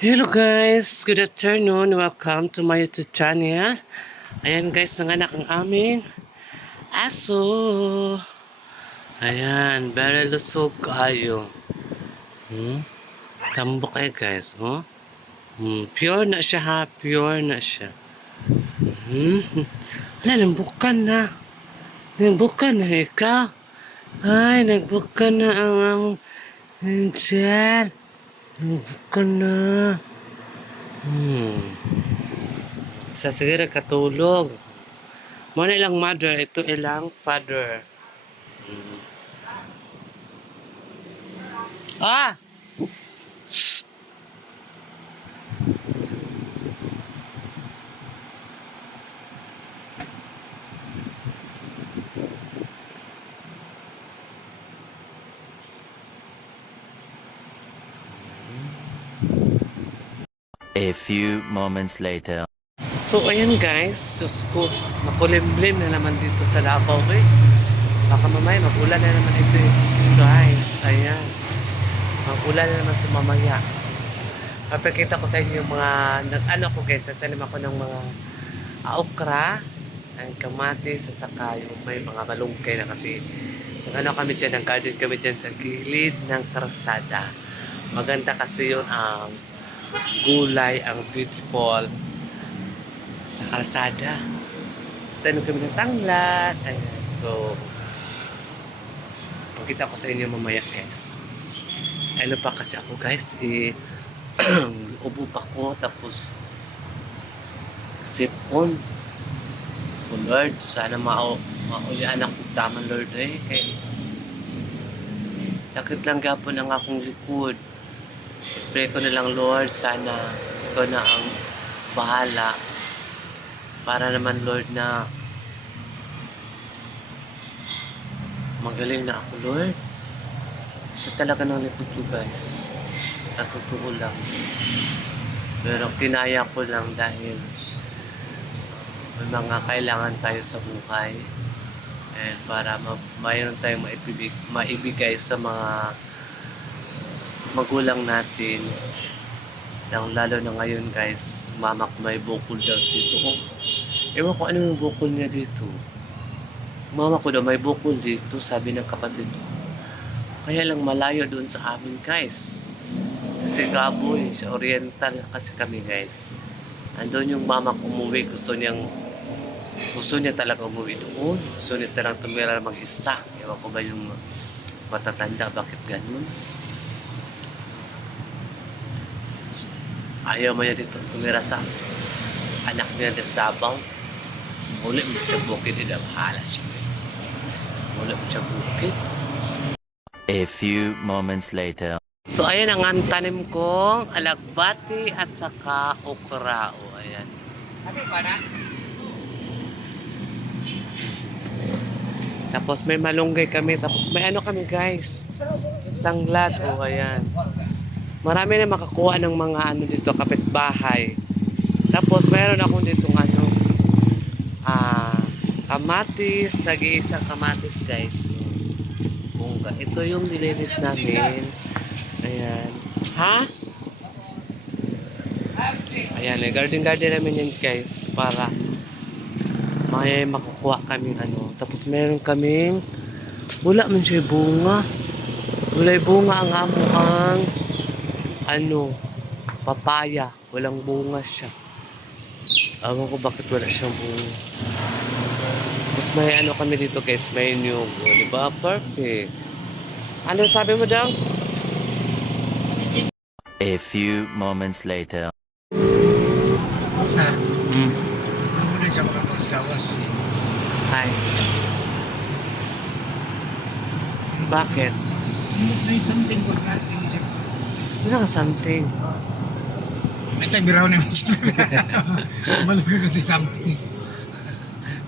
Hello guys, good afternoon. Welcome to my YouTube channel. Ayan guys, nanganak ang aming aso. Ayan, very lusog kayo. Tambok kayo guys, oh. Pure na siya ha, pure na siya. Wala, nagbukan na. Nagbukan na ikaw. Ay, nagbukan na ang aming angel. Nagbukan na. Sa siguro katulog. Muna ilang mother, ito ilang father. Ah! Shh! A few moments later. So, ayan guys. Sus ko, makulimlim na naman dito sa Davao eh. Baka mamaya magulan na naman ito guys. Ayan. Magulan na naman ito mamaya. Papakita ko sa inyo yung mga, ano ko guys, nagtanim ako ng mga okra, ang kamatis, at saka yung may mga malunggay na kasi ano kami dyan, ang garden kami dyan sa gilid ng karsada. Maganda kasi yun ang gulay, ang beautiful sa kalsada. Tanim kami ng tanglad. Ayan. So, pakita ko sa inyo mamaya guys. Ano pa kasi ako guys, ubo pa ko, tapos sipon. Oh Lord, sana maulian ako tamang Lord eh. Kaya sakit lang gapon ang akong likod. Pray ko na lang Lord, sana ikaw na ang bahala. Para naman Lord na magaling na ako Lord. Sa talaga ng likod ko guys. Sa totoo lang. Pero kinaya ko lang dahil may mga kailangan tayo sa buhay. And para mayroon tayong maibigay sa mga magulang natin. Lalo na ngayon guys, mama ko may bukol daw dito. Ewan ko ano yung bukol niya dito. Mama ko daw may bukol dito, sabi ng kapatid ko. Kaya lang malayo doon sa amin guys. Kasi Gaboy, sa Oriental kasi kami guys. Andun yung mama ko umuwi, gusto niya talaga umuwi doon. Gusto niya talagang tumira mag-isa. Ewan ko ba yung matatanda, bakit ganun? Ayaw mo niya dito tumira sa anak niya sa Davao. Muli mo siya bukid, hindi na bahala siya. Muli mo siya bukid. A few moments later. So, ayan ang tanim kong alagbati at saka okra. O, ayan. Tapos may malunggay kami. Tapos may ano kami guys. Tanglad. O, ayan. Marami na makakuha ng mga ano dito, kapitbahay. Tapos mayroon akong ditong ano, kamatis. Nag-iisang kamatis guys. Bungga. Ito yung nilinis namin. Ayan. Ha? Ayan, garden namin yan guys. Para may makukuha kaming ano. Tapos meron kaming wala man siya bunga. Wala bunga ang amo ang ano, papaya. Walang bunga siya. Awan ko bakit wala siyang bunga. Tapos may ano kami dito guys. May nyugo. Diba? Perfect. Ano sabi mo daw? A few moments later. Sa, Hmm. ano na siya makapagskawas? Hi. Bakit? May something ko natin siya. Wala ka something. May tayo biraw naman siya. Malugan kasi something.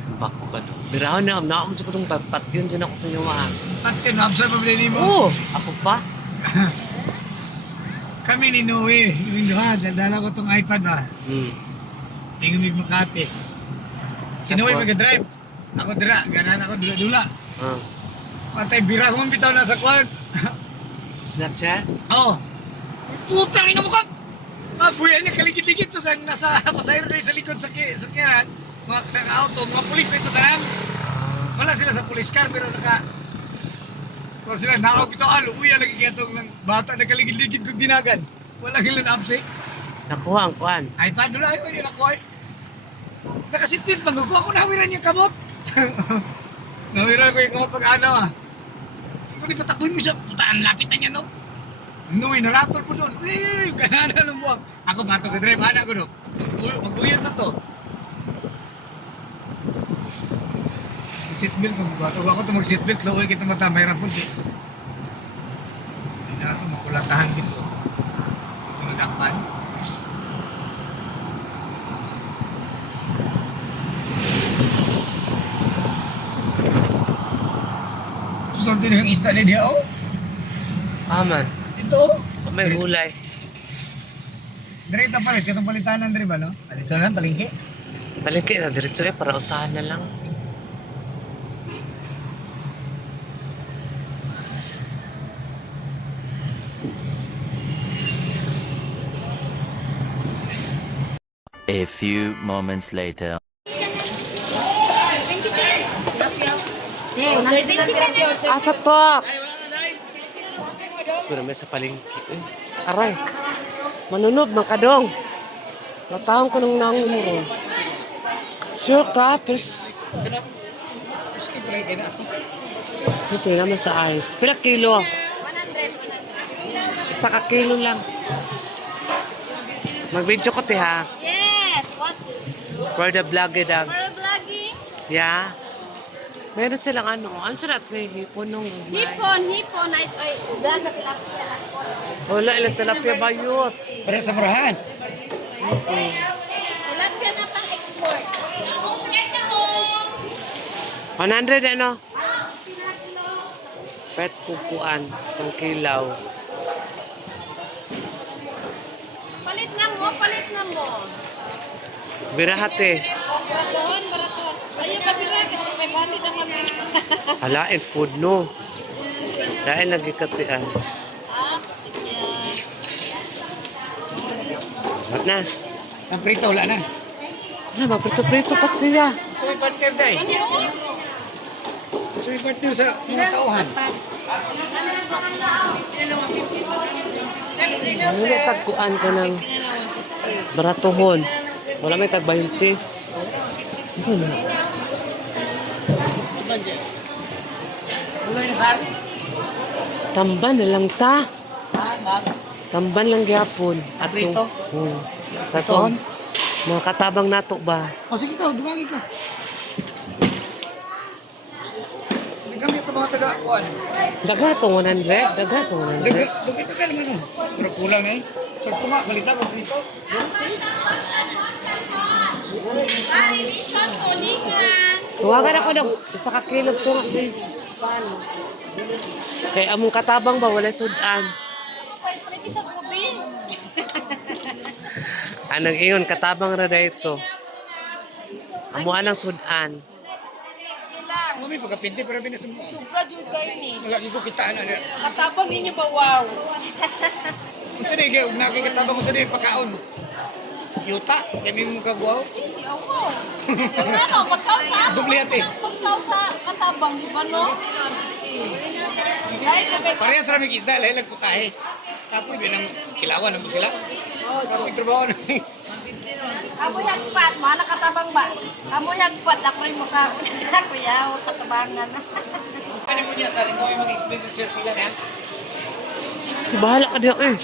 Simbak ko ka no. Biraw na. Ako sa kutong papat yun. Dyan ako tunyawaan. At kinabsa pa bilhin mo. Oo! Ako pa? Kami ni Noe. Yung duha, dala ko tong iPad ba? Hmm. Tingin mig Makati. Si Noe mag-drive. Ako dira, ganan ako dula-dula. Ah. Patay biraw mo bitaw na sa kwan. Snapchat? Oo. Putang ina mo ka! Mabuhay niya kaligid-ligid so nasa pasahero na sa likod sa sakyanan. Mga naka-auto, mga pulis na ito tanang. Wala sila sa police car pero kung sila naog ito, uya lagi kaya itong bata na kaligid-ligid kong dinagan. Walang ilan absent. Nakuha ang kuan. Ay, paano lang yun ako eh. Nakasitpit, magkukuha ko nawiran yung kamot. Nawiran ko yung kamot pag-ano ah. Kung ipatakbuhin mo siya, putaan, lapit na niya no. Noy, naratol po doon. Eh, kanana ng buwang. Ako matog ka drive, anak ko no. Maguyad na to. Seatbelt, magbato ako ito mag-seatbelt, looy kita matamay po siya. Hindi na ito, makulatahan dito. Ito nagakpan. Gusto din yung isda niya oh. Aman. Dito oh. May gulay. Dirito palit, itong palitanan din ba no? Dito lang, palingki. Palengke na diretso para usahan na lang. A few moments later. Asa to? Sura may sa palengke. Aray. Manunod, makadong. Natahong ko ng nangumuro. Sure ka, pers. Gusto ko lang kayo na ako. Siyempre naman sa ice. Pila kilo? 100. Isa ka kilo lang. Mag-video ko ti ha. Yes! What? For the vlog dag. For vlogging? Yeah. Meron silang ano. Ano sila sa hipon nung Hipon. Ay, vlog na tilapia. wala ilang tilapia bayot. Para sa murahan. Tilapia na pang export. 100 ano? Pet kukuan. Pang kilaw. Palit na mo. Birahate. Baraton. Ayun, kapira. Kasi may bandit ang kami. Halain food no. Dahil lagi katian. Stick yan. Wag na. Ang prito, wala na. Wala, magprito-prito pa siya. So may partner day. So may partner sa mga tauhan. Ano na tagkuan ko ng baratuhon. Wala may tag 20. Ano na? Tamban na lang ta. Tamban lang gyapon. Prito? Sa to. Mga katabang nato ba? O sige ka, dumagi ka. Kami ito mga taga-kuan. Daga to 100. Daga to 100. Dugay ka naman nun. Pero kulang na eh. Sa tuma, balita mo dito. Tuwagan ako daw. Isa ka kilo ko nga. Kay among katabang ba wala sudan. Pwede sa gubi. Anong iyon katabang ra ito. Amo anang sudan. Ilang. Kami pagkapinti, pero binasumbo. Sobra jud kayo ni. Wala ko kitaan na. Katabang ninyo ba? Wow. Kung saan eh, kung nakikitaba mo saan eh, pagkaon. Yuta, kami mo kagwaw. Yung ano, pagkaw sa ako. Dublihat eh. Pagkaw sa katabang, di ba no? Dahil na kay Parehas raming isda, lahilag putahe. Tapos yun ang kilawan na mo sila. Tapos trabaho na. Amo yagpat, mana katabang ba? Amo yagpat, ako rin mukha. Kuya, katabangan. Ano mo niya, sari ko yung mag-explain ng sir pila yan? Bahala ka diyan eh.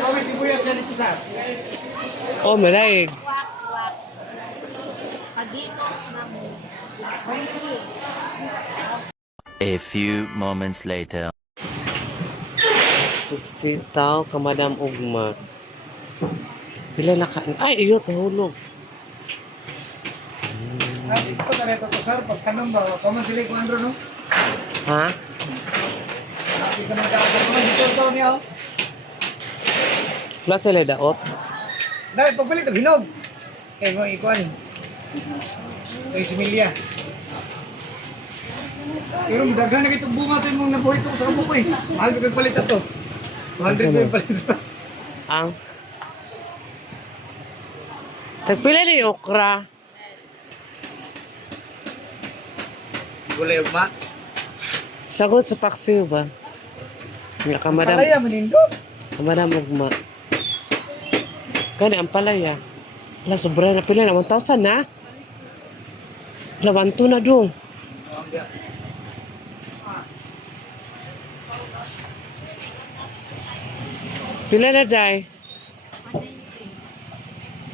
Kami sibuyas na dito sa. Oh, maraig. Aditos na mo. A few moments later. Sitaw ka Madam Ugma. Pila na kain. Ay, iyo, nahulog. Sabi ko na ito to, sir. Pagtanong ba, kaman sila kung andro, no? Ha? Sabi ko na kaman dito ito niya, oh. Wala sila daot. Dahil pagpalit ito, hinog. Eh, mo ikuan. Kay Similia. Pero daghan na itong bunga ito yung nabuhay ito sa kampo ko eh. Mahal ko palit ito. 200 ko yung palit ito. Ang tagpila ni okra. Gulay ugma. Sagot sa paksiw ba? Nga kamadam. Palaya manindo. Kamadam ugma. Kani ang palaya. Wala, sobra na pila na. 1,000 na. Wala, 1,200 na dong. Pila na, day?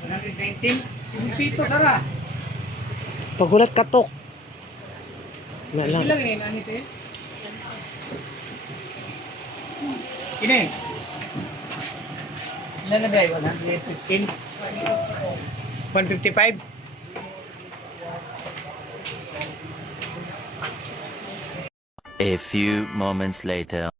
119. Yung sito, Sara. Pagulat katok. Wala lang. Ilang yun, anito eh? Kini. Ilan na dahil? 115? 155? A few moments later.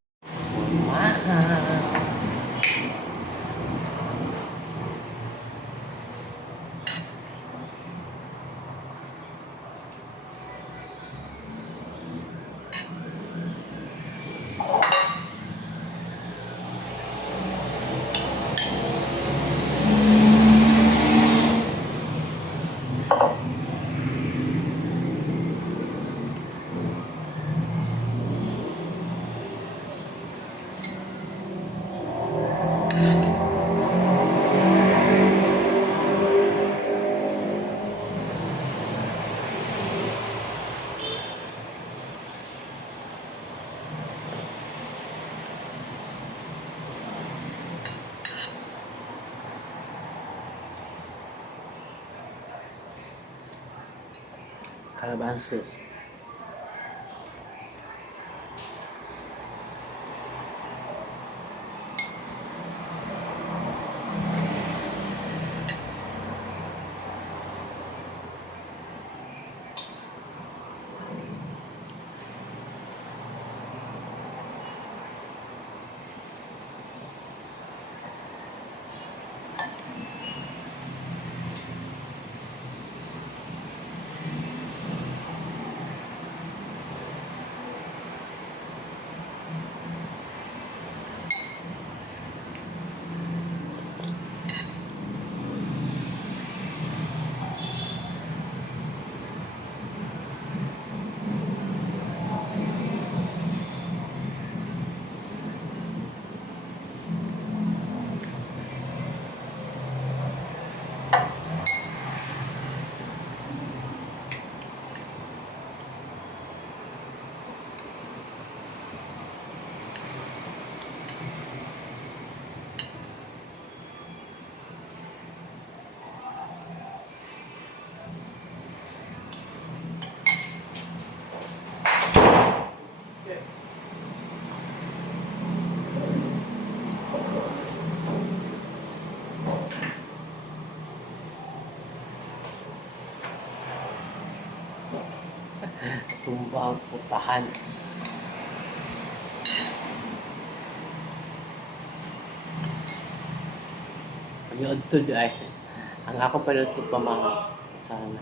Calabanzas. Tumba ang putahan. Ang to ay. Ang ako pa ito pa mga sana.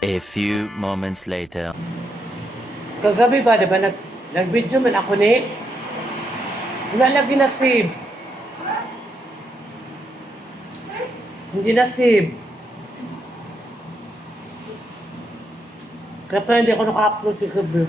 A few moments later. Kagabi ba, diba, nag-video man ako ni? Wala lagi na save. Hindi na save. Kaya pala hindi ako naka-upload sa gabi.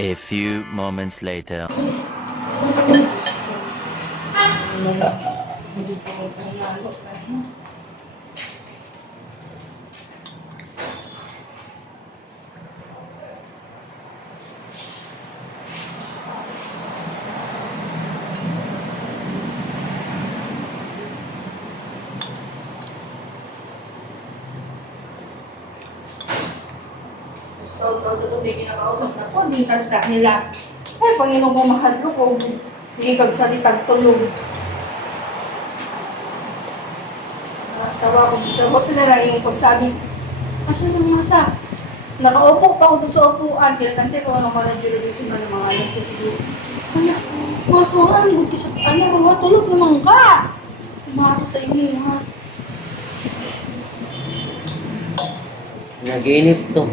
A few moments later. Taon-taon may kinakausap na po, hindi salita nila. Ay, Panginoon mo mahal ko, hindi kagsalitang tulog. Tawa ko, isa ko na lang yung pagsabi, asa ng masa? Nakaupo pa ako doon sa upuan. Kaya kante ko mga radiologist man ng mga alas kasi kaya, masawaan mo sa ano, tulog naman ka. Umasa sa inyo, ha? Nag-iinip to.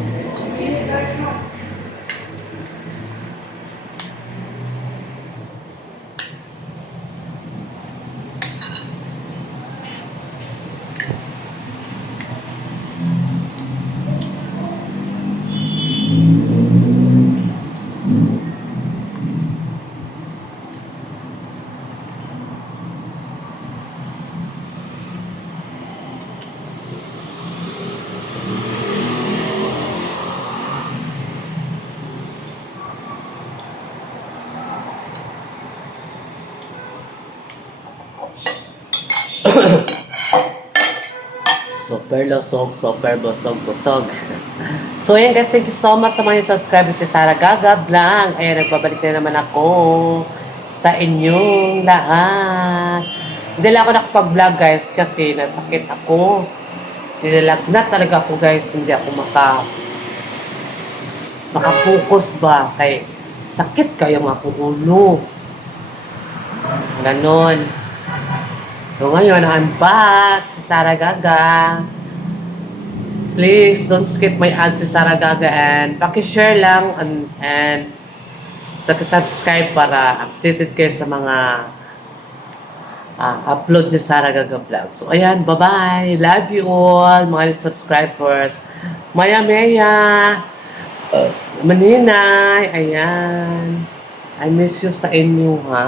Super lusog, super busog. So ayan guys, thank you so much sa mga subscribers si Sarah Gaga Vlog. Ayan, nagbabalik na naman ako sa inyong lahat. Hindi lang ako nakapag-vlog guys kasi nasakit ako. Nilalagnat talaga ako guys. Hindi ako makapokus ba. Kay sakit kayo mga ulo. Ganon. So ngayon, I'm back si Sarah Gaga. Please don't skip my ads si Sarah Gaga and paki-share lang and paki-subscribe para updated kayo sa mga upload ni Sarah Gaga Vlog. So ayan, bye-bye. Love you all mga subscribers. Maya Maninay, ayan. I miss you sa inyo ha.